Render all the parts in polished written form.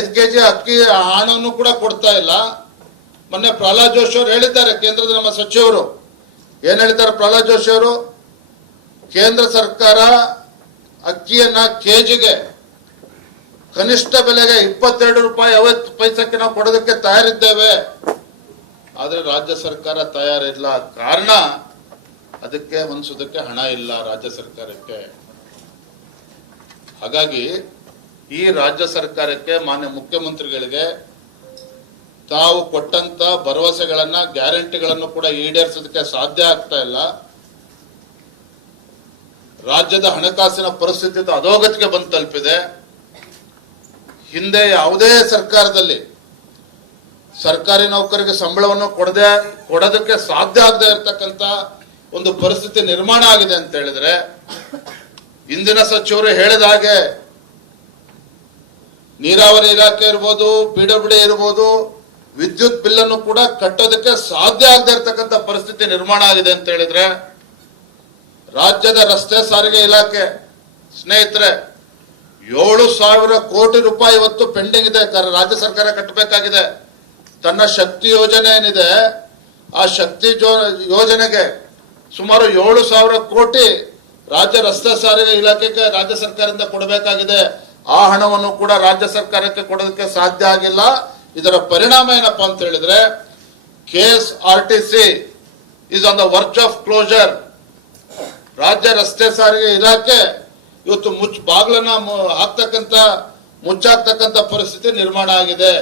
5 kg ಅಕ್ಕಿ ಹಣವನ್ನು ಕೂಡ ಕೊಡ್ತಾ ಇಲ್ಲ. ಮೊನ್ನೆ ಪ್ರಹ್ಲಾದ್ ಜೋಶಿ ಅವರು ಹೇಳಿದ್ದಾರೆ, ಕೇಂದ್ರದ ನಮ್ಮ ಸಚಿವರು ಏನ್ ಹೇಳಿದ್ದಾರೆ ಪ್ರಹ್ಲಾದ್ ಜೋಶಿ ಅವರು, ಕೇಂದ್ರ ಸರ್ಕಾರ ಅಕ್ಕಿಯನ್ನ ಕೆಜಿಗೆ ಕನಿಷ್ಠ ಬೆಲೆಗೆ 22 ರೂಪಾಯಿ 50 ಪೈಸಕ್ಕೆ ನಾವು ಕೊಡೋದಕ್ಕೆ ತಯಾರಿದ್ದೇವೆ. ಆದ್ರೆ ರಾಜ್ಯ ಸರ್ಕಾರ ತಯಾರಿಲ್ಲ. ಕಾರಣ ಅದಕ್ಕೆ ಹೊಂದಿಸೋದಕ್ಕೆ ಹಣ ಇಲ್ಲ ರಾಜ್ಯ ಸರ್ಕಾರಕ್ಕೆ. ಹಾಗಾಗಿ ಈ ರಾಜ್ಯ ಸರ್ಕಾರಕ್ಕೆ ಮಾನ್ಯ ಮುಖ್ಯಮಂತ್ರಿಗಳಿಗೆ ತಾವು ಕೊಟ್ಟಂತ ಭರವಸೆಗಳನ್ನ ಗ್ಯಾರಂಟಿಗಳನ್ನು ಕೂಡ ಈಡೇರಿಸೋದಕ್ಕೆ ಸಾಧ್ಯ ಆಗ್ತಾ ಇಲ್ಲ. ರಾಜ್ಯದ ಹಣಕಾಸಿನ ಪರಿಸ್ಥಿತಿ ಅಧೋಗತಿಗೆ ಬಂದು ತಲುಪಿದೆ. ಹಿಂದೆ ಯಾವುದೇ ಸರ್ಕಾರದಲ್ಲಿ ಸರ್ಕಾರಿ ನೌಕರಿಗೆ ಸಂಬಳವನ್ನು ಕೊಡೋದಕ್ಕೆ ಸಾಧ್ಯ ಆಗದೆ ಇರತಕ್ಕಂತ ಒಂದು ಪರಿಸ್ಥಿತಿ ನಿರ್ಮಾಣ ಆಗಿದೆ ಅಂತ ಹೇಳಿದ್ರೆ, ಇಂದಿನ ಸಚಿವರು ಹೇಳಿದ ಹಾಗೆ ನೀರಾವರಿ ಇಲಾಖೆ ಇರ್ಬೋದು, PWD ಇರ್ಬೋದು, ವಿದ್ಯುತ್ ಬಿಲ್ ಅನ್ನು ಕೂಡ ಕಟ್ಟೋದಕ್ಕೆ ಸಾಧ್ಯ ಆಗದೆ ಇರತಕ್ಕಂತ ಪರಿಸ್ಥಿತಿ ನಿರ್ಮಾಣ ಆಗಿದೆ ಅಂತ ಹೇಳಿದ್ರೆ, ರಾಜ್ಯದ ರಸ್ತೆ ಸಾರಿಗೆ ಇಲಾಖೆ ಸ್ನೇಹಿತರೆ 7,000 ಕೋಟಿ ರೂಪಾಯಿ ಇವತ್ತು ಪೆಂಡಿಂಗ್ ಇದೆ. ರಾಜ್ಯ ಸರ್ಕಾರ ಕಟ್ಟಬೇಕಾಗಿದೆ. ತನ್ನ ಶಕ್ತಿ ಯೋಜನೆ ಏನಿದೆ ಆ ಶಕ್ತಿ ಯೋಜನೆಗೆ ಸುಮಾರು 7,000 ಕೋಟಿ ರಾಜ್ಯ ರಸ್ತೆ ಸಾರಿಗೆ ಇಲಾಖೆಗೆ ರಾಜ್ಯ ಸರ್ಕಾರದಿಂದ ಕೊಡಬೇಕಾಗಿದೆ. ಆ ಹಣವನ್ನು ಕೂಡ ರಾಜ್ಯ ಸರ್ಕಾರಕ್ಕೆ ಕೊಡೋದಕ್ಕೆ ಸಾಧ್ಯ ಆಗಿಲ್ಲ. ಇದರ ಪರಿಣಾಮ ಏನಪ್ಪಾ ಅಂತ ಹೇಳಿದ್ರೆ, KSRTC is on the verge of closure. ರಾಜ್ಯ ರಸ್ತೆ ಸಾರಿಗೆ ಇಲಾಖೆ ಇವತ್ತು ಬಾಗ್ಲನ್ನ ಮುಚ್ಚಾಕ್ತಕ್ಕಂತ ಪರಿಸ್ಥಿತಿ ನಿರ್ಮಾಣ ಆಗಿದೆ.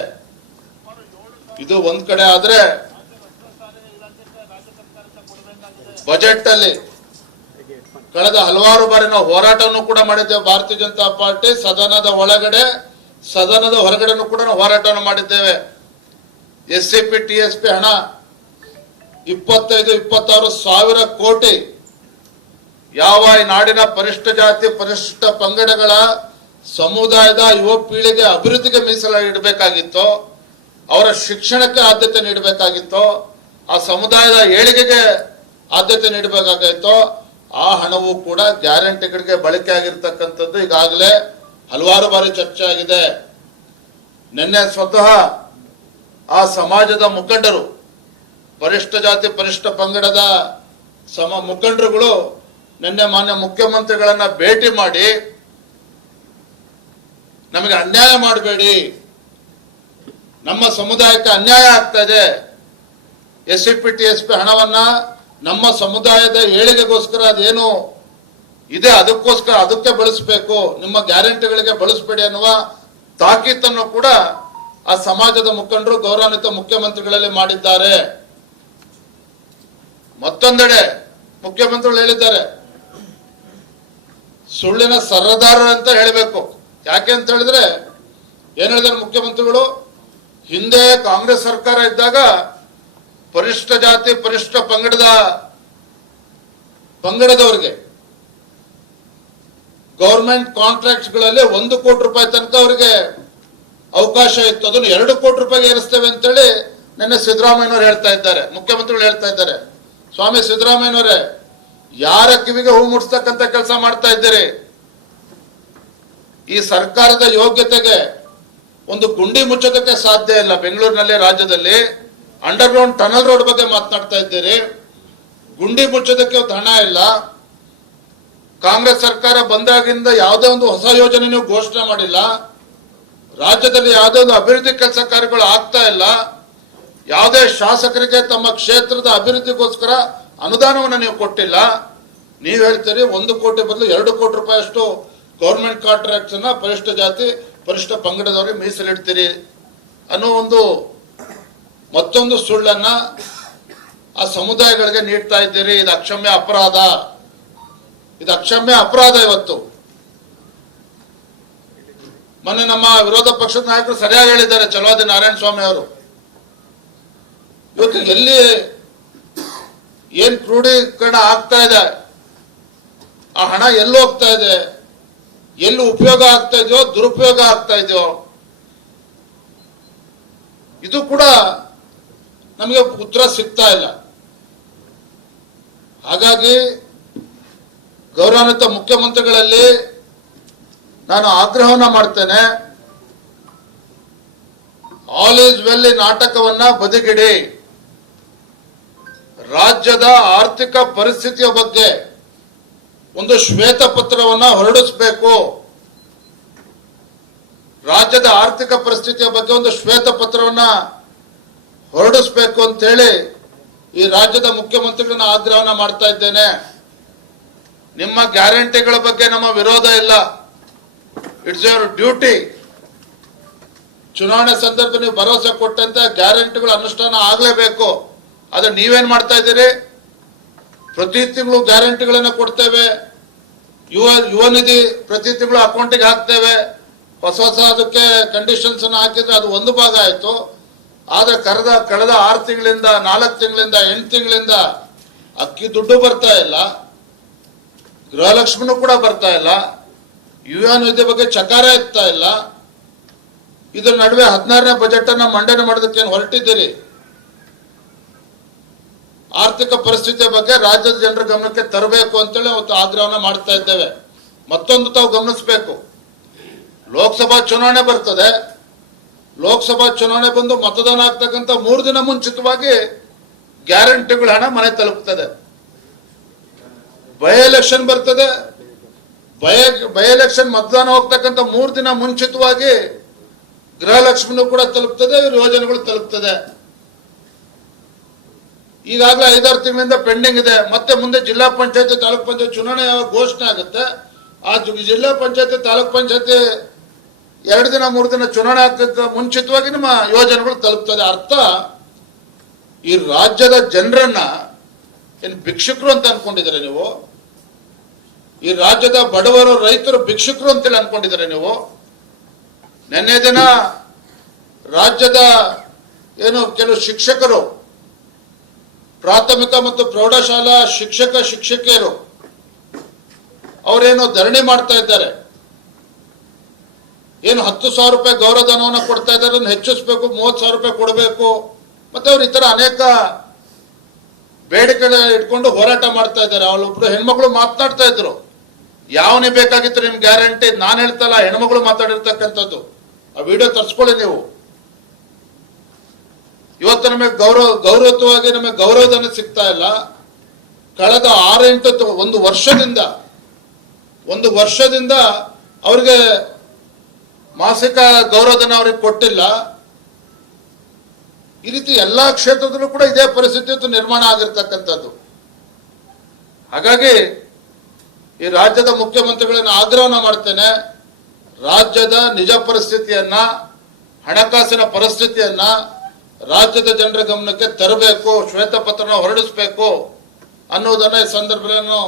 ಇದು ಒಂದ್ ಕಡೆ ಆದ್ರೆ, ಬಜೆಟ್ ಅಲ್ಲಿ ಕಳೆದ ಹಲವಾರು ಬಾರಿ ನಾವು ಹೋರಾಟವನ್ನು ಕೂಡ ಮಾಡಿದ್ದೇವೆ. ಭಾರತೀಯ ಜನತಾ ಪಾರ್ಟಿ ಸದನದ ಒಳಗಡೆ ಸದನದ ಹೊರಗಡೆನೂ ಕೂಡ ನಾವು ಹೋರಾಟವನ್ನು ಮಾಡಿದ್ದೇವೆ. SCP TSP ಹಣ 25-26 ಸಾವಿರ ಕೋಟಿ ಯಾವ ಈ ನಾಡಿನ ಪರಿಶಿಷ್ಟ ಜಾತಿ ಪರಿಶಿಷ್ಟ ಪಂಗಡಗಳ ಸಮುದಾಯದ ಯುವ ಪೀಳಿಗೆ ಅಭಿವೃದ್ಧಿಗೆ ಮೀಸಲಿಡಬೇಕಾಗಿತ್ತು, ಅವರ ಶಿಕ್ಷಣಕ್ಕೆ ಆದ್ಯತೆ ನೀಡಬೇಕಾಗಿತ್ತು, ಆ ಸಮುದಾಯದ ಏಳಿಗೆಗೆ ಆದ್ಯತೆ ನೀಡಬೇಕಾಗಿತ್ತು. ಆ ಹಣವು ಕೂಡ ಗ್ಯಾರಂಟಿಗಳಿಗೆ ಬಳಕೆ ಆಗಿರ್ತಕ್ಕಂಥದ್ದು ಈಗಾಗಲೇ ಹಲವಾರು ಬಾರಿ ಚರ್ಚೆ ಆಗಿದೆ. ನಿನ್ನೆ ಸ್ವತಃ ಆ ಸಮಾಜದ ಮುಖಂಡರು, ಪರಿಶಿಷ್ಟ ಜಾತಿ ಪರಿಶಿಷ್ಟ ಪಂಗಡದ ಮುಖಂಡರುಗಳು ನಿನ್ನೆ ಮಾನ್ಯ ಮುಖ್ಯಮಂತ್ರಿಗಳನ್ನ ಭೇಟಿ ಮಾಡಿ, ನಮಗೆ ಅನ್ಯಾಯ ಮಾಡಬೇಡಿ, ನಮ್ಮ ಸಮುದಾಯಕ್ಕೆ ಅನ್ಯಾಯ ಆಗ್ತಾ ಇದೆ, SCP TSP ಹಣವನ್ನ ನಮ್ಮ ಸಮುದಾಯದ ಏಳಿಗೆಗೋಸ್ಕರ ಅದೇನು ಇದೆ ಅದಕ್ಕೋಸ್ಕರ ಅದಕ್ಕೆ ಬಳಸಬೇಕು, ನಿಮ್ಮ ಗ್ಯಾರಂಟಿಗಳಿಗೆ ಬಳಸಬೇಡಿ ಅನ್ನುವ ತಾಕೀತನ್ನು ಕೂಡ ಆ ಸಮಾಜದ ಮುಖಂಡರು ಗೌರವಾನ್ವಿತ ಮುಖ್ಯಮಂತ್ರಿಗಳಲ್ಲಿ ಮಾಡಿದ್ದಾರೆ. ಮತ್ತೊಂದೆಡೆ ಮುಖ್ಯಮಂತ್ರಿಗಳು ಹೇಳಿದ್ದಾರೆ, ಸುಳ್ಳಿನ ಸರದಾರರು ಅಂತ ಹೇಳಬೇಕು. ಯಾಕೆ ಅಂತ ಹೇಳಿದ್ರೆ ಏನ್ ಹೇಳಿದ್ದಾರೆ ಮುಖ್ಯಮಂತ್ರಿಗಳು, ಹಿಂದೆ ಕಾಂಗ್ರೆಸ್ ಸರ್ಕಾರ ಇದ್ದಾಗ ಪರಿಶಿಷ್ಟ ಜಾತಿ ಪರಿಶಿಷ್ಟ ಪಂಗಡದವರಿಗೆ ಗೌರ್ಮೆಂಟ್ ಕಾಂಟ್ರಾಕ್ಟ್ಸ್ ಗಳಲ್ಲಿ 1 ಕೋಟಿ ರೂಪಾಯಿ ತನಕ ಅವರಿಗೆ ಅವಕಾಶ ಇತ್ತು. ಅದನ್ನು 2 ಕೋಟಿ ರೂಪಾಯಿಗೆ ಏರಿಸ್ತೇವೆ ಅಂತೇಳಿ ನಿನ್ನೆ ಸಿದ್ದರಾಮಯ್ಯನವರು ಹೇಳ್ತಾ ಇದ್ದಾರೆ, ಮುಖ್ಯಮಂತ್ರಿಗಳು ಹೇಳ್ತಾ ಇದ್ದಾರೆ. ಸ್ವಾಮಿ ಸಿದ್ದರಾಮಯ್ಯನವರೇ, ಯಾರ ಕಿವಿಗೆ ಹೂ ಮುಟ್ಸ್ತಕ್ಕಂಥ ಕೆಲಸ ಮಾಡ್ತಾ ಇದ್ದೀರಿ? ಈ ಸರ್ಕಾರದ ಯೋಗ್ಯತೆಗೆ ಒಂದು ಗುಂಡಿ ಮುಚ್ಚೋದಕ್ಕೆ ಸಾಧ್ಯ ಇಲ್ಲ. ಬೆಂಗಳೂರಿನಲ್ಲಿ ರಾಜ್ಯದಲ್ಲಿ ಅಂಡರ್ ಗ್ರೌಂಡ್ ಟನಲ್ ರೋಡ್ ಬಗ್ಗೆ ಮಾತನಾಡ್ತಾ ಇದ್ದೀರಿ, ಗುಂಡಿ ಮುಚ್ಚೋದಕ್ಕೆ ಒಂದು ಹಣ ಇಲ್ಲ. ಕಾಂಗ್ರೆಸ್ ಸರ್ಕಾರ ಬಂದಾಗಿಂದ ಯಾವುದೇ ಒಂದು ಹೊಸ ಯೋಜನೆ ನೀವು ಘೋಷಣೆ ಮಾಡಿಲ್ಲ. ರಾಜ್ಯದಲ್ಲಿ ಯಾವುದೇ ಒಂದು ಅಭಿವೃದ್ಧಿ ಕೆಲಸ ಕಾರ್ಯಗಳು ಆಗ್ತಾ ಇಲ್ಲ. ಯಾವುದೇ ಶಾಸಕರಿಗೆ ತಮ್ಮ ಕ್ಷೇತ್ರದ ಅಭಿವೃದ್ಧಿಗೋಸ್ಕರ ಅನುದಾನವನ್ನು ನೀವು ಕೊಟ್ಟಿಲ್ಲ. ನೀವು ಹೇಳ್ತೀರಿ 1 ಕೋಟಿ ಬದಲು 2 ಕೋಟಿ ರೂಪಾಯಿ ಅಷ್ಟು ಗೌರ್ಮೆಂಟ್ ಕಾಂಟ್ರಾಕ್ಟ್ಸ್ ಅನ್ನ ಪರಿಶಿಷ್ಟ ಜಾತಿ ಪರಿಶಿಷ್ಟ ಪಂಗಡದವರಿಗೆ ಮೀಸಲಿಡ್ತೀರಿ ಅನ್ನೋ ಒಂದು ಮತ್ತೊಂದು ಸುಳ್ಳನ್ನ ಆ ಸಮುದಾಯಗಳಿಗೆ ನೀಡ್ತಾ ಇದ್ದೀರಿ. ಇದು ಅಕ್ಷಮ್ಯ ಅಪರಾಧ, ಇದು ಅಕ್ಷಮ್ಯ ಅಪರಾಧ. ಇವತ್ತು ಮೊನ್ನೆ ನಮ್ಮ ವಿರೋಧ ಪಕ್ಷದ ನಾಯಕರು ಸರಿಯಾಗಿ ಹೇಳಿದ್ದಾರೆ, ಚಲವಾದಿ ನಾರಾಯಣ ಸ್ವಾಮಿ ಅವರು. ಇವತ್ತು ಎಲ್ಲಿ ಏನ್ ಕ್ರೋಢೀಕರಣ ಆಗ್ತಾ ಇದೆ, ಆ ಹಣ ಎಲ್ಲಿ ಹೋಗ್ತಾ ಇದೆ, ಎಲ್ಲಿ ಉಪಯೋಗ ಆಗ್ತಾ ಇದೆಯೋ ದುರುಪಯೋಗ ಆಗ್ತಾ ಇದೆಯೋ, ಇದು ಕೂಡ ನಮಗೆ ಉತ್ತರ ಸಿಗ್ತಾ ಇಲ್ಲ. ಹಾಗಾಗಿ ಗೌರವಾನ್ವಿತ ಮುಖ್ಯಮಂತ್ರಿಗಳಲ್ಲಿ ನಾನು ಆಗ್ರಹವನ್ನ ಮಾಡ್ತೇನೆ, ಆಲ್ ಈಸ್ ವೆಲ್ ಈ ನಾಟಕವನ್ನ ಬದಿಗಿಡಿ. ರಾಜ್ಯದ ಆರ್ಥಿಕ ಪರಿಸ್ಥಿತಿಯ ಬಗ್ಗೆ ಒಂದು ಶ್ವೇತಪತ್ರವನ್ನ ಹೊರಡಿಸಬೇಕು. ರಾಜ್ಯದ ಆರ್ಥಿಕ ಪರಿಸ್ಥಿತಿಯ ಬಗ್ಗೆ ಒಂದು ಶ್ವೇತಪತ್ರವನ್ನ ಹೊರಡಿಸಬೇಕು ಅಂತೇಳಿ ಈ ರಾಜ್ಯದ ಮುಖ್ಯಮಂತ್ರಿಗಳನ್ನ ಆಗ್ರಹವನ್ನ ಮಾಡ್ತಾ ಇದ್ದೇನೆ. ನಿಮ್ಮ ಗ್ಯಾರಂಟಿಗಳ ಬಗ್ಗೆ ನಮ್ಮ ವಿರೋಧ ಇಲ್ಲ. It's your duty. ಚುನಾವಣೆ ಸಂದರ್ಭ ನೀವು ಭರವಸೆ ಕೊಟ್ಟಂತೆ ಗ್ಯಾರಂಟಿಗಳು ಅನುಷ್ಠಾನ ಆಗಲೇಬೇಕು. ಆದ್ರೆ ನೀವೇನ್ ಮಾಡ್ತಾ ಇದ್ದೀರಿ? ಪ್ರತಿ ತಿಂಗಳು ಗ್ಯಾರಂಟಿಗಳನ್ನ ಕೊಡ್ತೇವೆ, ಯುವ ನಿಧಿ ಪ್ರತಿ ತಿಂಗಳು ಅಕೌಂಟಿಗೆ ಹಾಕ್ತೇವೆ, ಹೊಸ ಅದಕ್ಕೆ ಕಂಡೀಷನ್ಸ್ ಅನ್ನು ಹಾಕಿದ್ರೆ ಅದು ಒಂದು ಭಾಗ ಆಯ್ತು. ಆದ್ರೆ ಕಳೆದ 6 ತಿಂಗಳಿಂದ 4 ತಿಂಗಳಿಂದ 8 ತಿಂಗಳಿಂದ ಅಕ್ಕಿ ದುಡ್ಡು ಬರ್ತಾ ಇಲ್ಲ, ಗೃಹಲಕ್ಷ್ಮಿನೂ ಕೂಡ ಬರ್ತಾ ಇಲ್ಲ, ಯುವ ನಿಧಿ ಬಗ್ಗೆ ಚಕಾರ ಎತ್ತಾ ಇಲ್ಲ. ಇದ್ರ ನಡುವೆ 16ನೇ ಬಜೆಟ್ ಅನ್ನ ಮಂಡನೆ ಮಾಡೋದಕ್ಕೆ ಹೊರಟಿದ್ದೀರಿ. ಆರ್ಥಿಕ ಪರಿಸ್ಥಿತಿಯ ಬಗ್ಗೆ ರಾಜ್ಯದ ಜನರ ಗಮನಕ್ಕೆ ತರಬೇಕು ಅಂತೇಳಿ ಅವತ್ತು ಆಗ್ರಹವನ್ನ ಮಾಡ್ತಾ ಇದ್ದೇವೆ. ಮತ್ತೊಂದು ತಾವು ಗಮನಿಸಬೇಕು, ಲೋಕಸಭಾ ಚುನಾವಣೆ ಬರ್ತದೆ. ಲೋಕಸಭಾ ಚುನಾವಣೆ ಬಂದು ಮತದಾನ ಆಗ್ತಕ್ಕಂಥ 3 ದಿನ ಮುಂಚಿತವಾಗಿ ಗ್ಯಾರಂಟಿಗಳ ಹಣ ಮನೆ ತಲುಪ್ತದೆ. ಬೈ ಎಲೆಕ್ಷನ್ ಬರ್ತದೆ. ಬೈ ಎಲೆಕ್ಷನ್ ಮತದಾನ ಹೋಗ್ತಕ್ಕಂಥ 3 ದಿನ ಮುಂಚಿತವಾಗಿ ಗೃಹಲಕ್ಷ್ಮಿನೂ ಕೂಡ ತಲುಪ್ತದೆ, ಯೋಜನೆಗಳು ತಲುಪ್ತದೆ. ಈಗಾಗಲೇ 5-6 ತಿಂಗಳಿಂದ ಪೆಂಡಿಂಗ್ ಇದೆ. ಮತ್ತೆ ಮುಂದೆ ಜಿಲ್ಲಾ ಪಂಚಾಯತಿ ತಾಲೂಕ್ ಪಂಚಾಯತ್ ಚುನಾವಣೆ ಯಾವಾಗ ಘೋಷಣೆ ಆಗುತ್ತೆ, ಆ ಜಿಲ್ಲಾ ಪಂಚಾಯತಿ ತಾಲೂಕ್ ಪಂಚಾಯತಿ 2 ದಿನ 3 ದಿನ ಚುನಾವಣೆ ಆಗ್ತದೆ ಮುಂಚಿತವಾಗಿ ನಿಮ್ಮ ಯೋಜನೆಗಳು ತಲುಪ್ತದೆ. ಅರ್ಥ, ಈ ರಾಜ್ಯದ ಜನರನ್ನ ಏನು ಭಿಕ್ಷುಕರು ಅಂತ ಅನ್ಕೊಂಡಿದ್ದಾರೆ ನೀವು? ಈ ರಾಜ್ಯದ ಬಡವರು ರೈತರು ಭಿಕ್ಷುಕರು ಅಂತೇಳಿ ಅನ್ಕೊಂಡಿದ್ದಾರೆ ನೀವು? ನಿನ್ನೆ ದಿನ ರಾಜ್ಯದ ಏನು ಕೆಲವು ಶಿಕ್ಷಕರು, ಪ್ರಾಥಮಿಕ ಮತ್ತು ಪ್ರೌಢಶಾಲಾ ಶಿಕ್ಷಕಿಯರು ಅವರೇನು ಧರಣಿ ಮಾಡ್ತಾ ಇದ್ದಾರೆ. ಏನು 10,000 ರೂಪಾಯಿ ಗೌರವಧನವನ್ನು ಕೊಡ್ತಾ ಇದ್ದಾರೆ, ಅದನ್ನು ಹೆಚ್ಚಿಸಬೇಕು, 30,000 ರೂಪಾಯಿ ಕೊಡಬೇಕು. ಮತ್ತೆ ಅವ್ರು ಈ ತರ ಅನೇಕ ಬೇಡಿಕೆ ಇಟ್ಕೊಂಡು ಹೋರಾಟ ಮಾಡ್ತಾ ಇದ್ದಾರೆ. ಅವಳೊಬ್ರು ಹೆಣ್ಮಕ್ಳು ಮಾತನಾಡ್ತಾ ಇದ್ರು, ಯಾವನೇ ಬೇಕಾಗಿತ್ತು ನಿಮ್ ಗ್ಯಾರಂಟಿ? ನಾನು ಹೇಳ್ತಲ್ಲ, ಹೆಣ್ಮಕ್ಳು ಮಾತಾಡಿರ್ತಕ್ಕಂಥದ್ದು. ಆ ವಿಡಿಯೋ ತರ್ಸ್ಕೊಳ್ಳಿ ನೀವು. ಇವತ್ತು ನಮಗೆ ಗೌರವತ್ವವಾಗಿ ನಮಗೆ ಗೌರವಧನ ಸಿಗ್ತಾ ಇಲ್ಲ. ಕಳೆದ 6-8 ಒಂದು ವರ್ಷದಿಂದ ಅವ್ರಿಗೆ ಮಾಸಿಕ ಗೌರವಧನ ಅವ್ರಿಗೆ ಕೊಟ್ಟಿಲ್ಲ. ಈ ರೀತಿ ಎಲ್ಲಾ ಕ್ಷೇತ್ರದಲ್ಲೂ ಕೂಡ ಇದೇ ಪರಿಸ್ಥಿತಿ ನಿರ್ಮಾಣ ಆಗಿರ್ತಕ್ಕಂಥದ್ದು. ಹಾಗಾಗಿ ಈ ರಾಜ್ಯದ ಮುಖ್ಯಮಂತ್ರಿಗಳನ್ನ ಆಗ್ರಹನ ಮಾಡ್ತೇನೆ, ರಾಜ್ಯದ ನಿಜ ಪರಿಸ್ಥಿತಿಯನ್ನ, ಹಣಕಾಸಿನ ಪರಿಸ್ಥಿತಿಯನ್ನ ರಾಜ್ಯದ ಜನರ ಗಮನಕ್ಕೆ ತರಬೇಕು, ಶ್ವೇತಪತ್ರನ ಹೊರಡಿಸಬೇಕು ಅನ್ನೋದನ್ನ ಈ ಸಂದರ್ಭದಲ್ಲಿ ನಾನು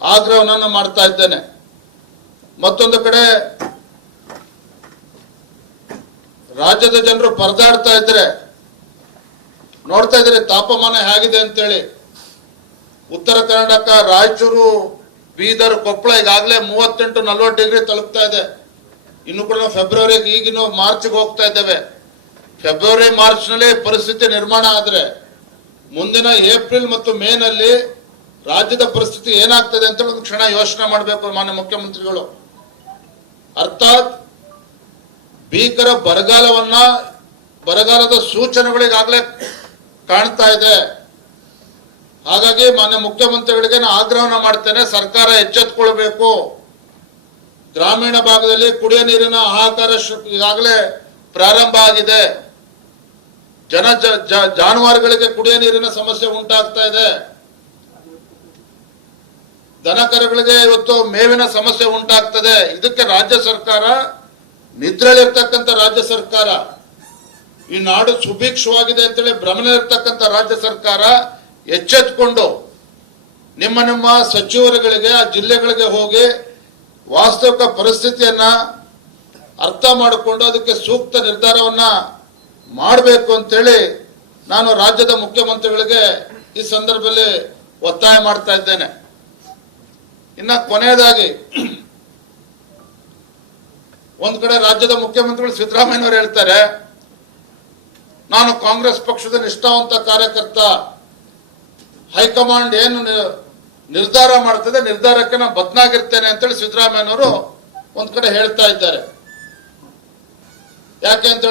ಆಗ್ರಹವನ್ನು ಮಾಡ್ತಾ ಇದ್ದೇನೆ. ಮತ್ತೊಂದು ಕಡೆ ರಾಜ್ಯದ ಜನರು ಪರದಾಡ್ತಾ ಇದ್ರೆ ನೋಡ್ತಾ ಇದ್ರೆ ತಾಪಮಾನ ಹೇಗಿದೆ ಅಂತೇಳಿ. ಉತ್ತರ ಕರ್ನಾಟಕ, ರಾಯಚೂರು, ಬೀದರ್, ಕೊಪ್ಪಳ ಈಗಾಗಲೇ 38-40 ಡಿಗ್ರಿ ತಲುಪ್ತಾ ಇದೆ. ಇನ್ನು ಕೂಡ ಫೆಬ್ರವರಿಗೆ, ಈಗಿನ ಮಾರ್ಚ್ಗೆ ಹೋಗ್ತಾ ಇದ್ದೇವೆ. ಫೆಬ್ರವರಿ ಮಾರ್ಚ್ ನಲ್ಲಿ ಪರಿಸ್ಥಿತಿ ನಿರ್ಮಾಣ ಆದ್ರೆ ಮುಂದಿನ ಏಪ್ರಿಲ್ ಮತ್ತು ಮೇ ನಲ್ಲಿ ರಾಜ್ಯದ ಪರಿಸ್ಥಿತಿ ಏನಾಗ್ತದೆ ಅಂತ ಒಂದು ಕ್ಷಣ ಯೋಚನೆ ಮಾಡಬೇಕು ಮಾನ್ಯ ಮುಖ್ಯಮಂತ್ರಿಗಳು. ಅರ್ಥಾತ್ ಭೀಕರ ಬರಗಾಲದ ಸೂಚನೆಗಳಿಗಾಗಲೇ ಕಾಣ್ತಾ ಇದೆ. ಹಾಗಾಗಿ ಮಾನ್ಯ ಮುಖ್ಯಮಂತ್ರಿಗಳಿಗೆ ನಾನು ಆಗ್ರಹನ ಮಾಡ್ತೇನೆ, ಸರ್ಕಾರ ಎಚ್ಚೆತ್ತುಕೊಳ್ಬೇಕು. ಗ್ರಾಮೀಣ ಭಾಗದಲ್ಲಿ ಕುಡಿಯ ನೀರಿನ ಹಾಹಾಕಾರ ಈಗಾಗಲೇ ಪ್ರಾರಂಭ ಆಗಿದೆ. ಜಾನುವಾರುಗಳಿಗೆ ಕುಡಿಯ ನೀರಿನ ಸಮಸ್ಯೆ ಉಂಟಾಗ್ತಾ ಇದೆ. ದನಕರುಗಳಿಗೆ ಇವತ್ತು ಮೇವಿನ ಸಮಸ್ಯೆ ಉಂಟಾಗ್ತದೆ. ಇದಕ್ಕೆ ರಾಜ್ಯ ಸರ್ಕಾರ, ನಿದ್ರೆಯಲ್ಲಿರ್ತಕ್ಕಂಥ ರಾಜ್ಯ ಸರ್ಕಾರ, ಈ ನಾಡು ಸುಭಿಕ್ಷವಾಗಿದೆ ಅಂತೇಳಿ ಭ್ರಮಣಲ್ಲಿರ್ತಕ್ಕಂಥ ರಾಜ್ಯ ಸರ್ಕಾರ ಎಚ್ಚೆತ್ತುಕೊಂಡು ನಿಮ್ಮ ಸಚಿವರುಗಳಿಗೆ, ಆ ಜಿಲ್ಲೆಗಳಿಗೆ ಹೋಗಿ ವಾಸ್ತವಿಕ ಪರಿಸ್ಥಿತಿಯನ್ನ ಅರ್ಥ ಮಾಡಿಕೊಂಡು ಅದಕ್ಕೆ ಸೂಕ್ತ ನಿರ್ಧಾರವನ್ನ ಮಾಡಬೇಕು ಅಂತೇಳಿ ನಾನು ರಾಜ್ಯದ ಮುಖ್ಯಮಂತ್ರಿಗಳಿಗೆ ಈ ಸಂದರ್ಭದಲ್ಲಿ ಒತ್ತಾಯ ಮಾಡ್ತಾ ಇದ್ದೇನೆ. ಇನ್ನ ಕೊನೆಯದಾಗಿ, ಒಂದ್ ಕಡೆ ರಾಜ್ಯದ ಮುಖ್ಯಮಂತ್ರಿಗಳು ಸಿದ್ದರಾಮಯ್ಯನವರು ಹೇಳ್ತಾರೆ, ನಾನು ಕಾಂಗ್ರೆಸ್ ಪಕ್ಷದ ನಿಷ್ಠಾವಂತ ಕಾರ್ಯಕರ್ತ, ಹೈಕಮಾಂಡ್ ಏನು ನಿರ್ಧಾರ ಮಾಡ್ತದೆ ನಿರ್ಧಾರಕ್ಕೆ ನಾನು ಬದ್ಧನಾಗಿರ್ತೇನೆ ಅಂತೇಳಿ ಸಿದ್ದರಾಮಯ್ಯನವರು ಒಂದ್ ಕಡೆ ಹೇಳ್ತಾ ಇದ್ದಾರೆ. ಯಾಕೆ ಅಂತ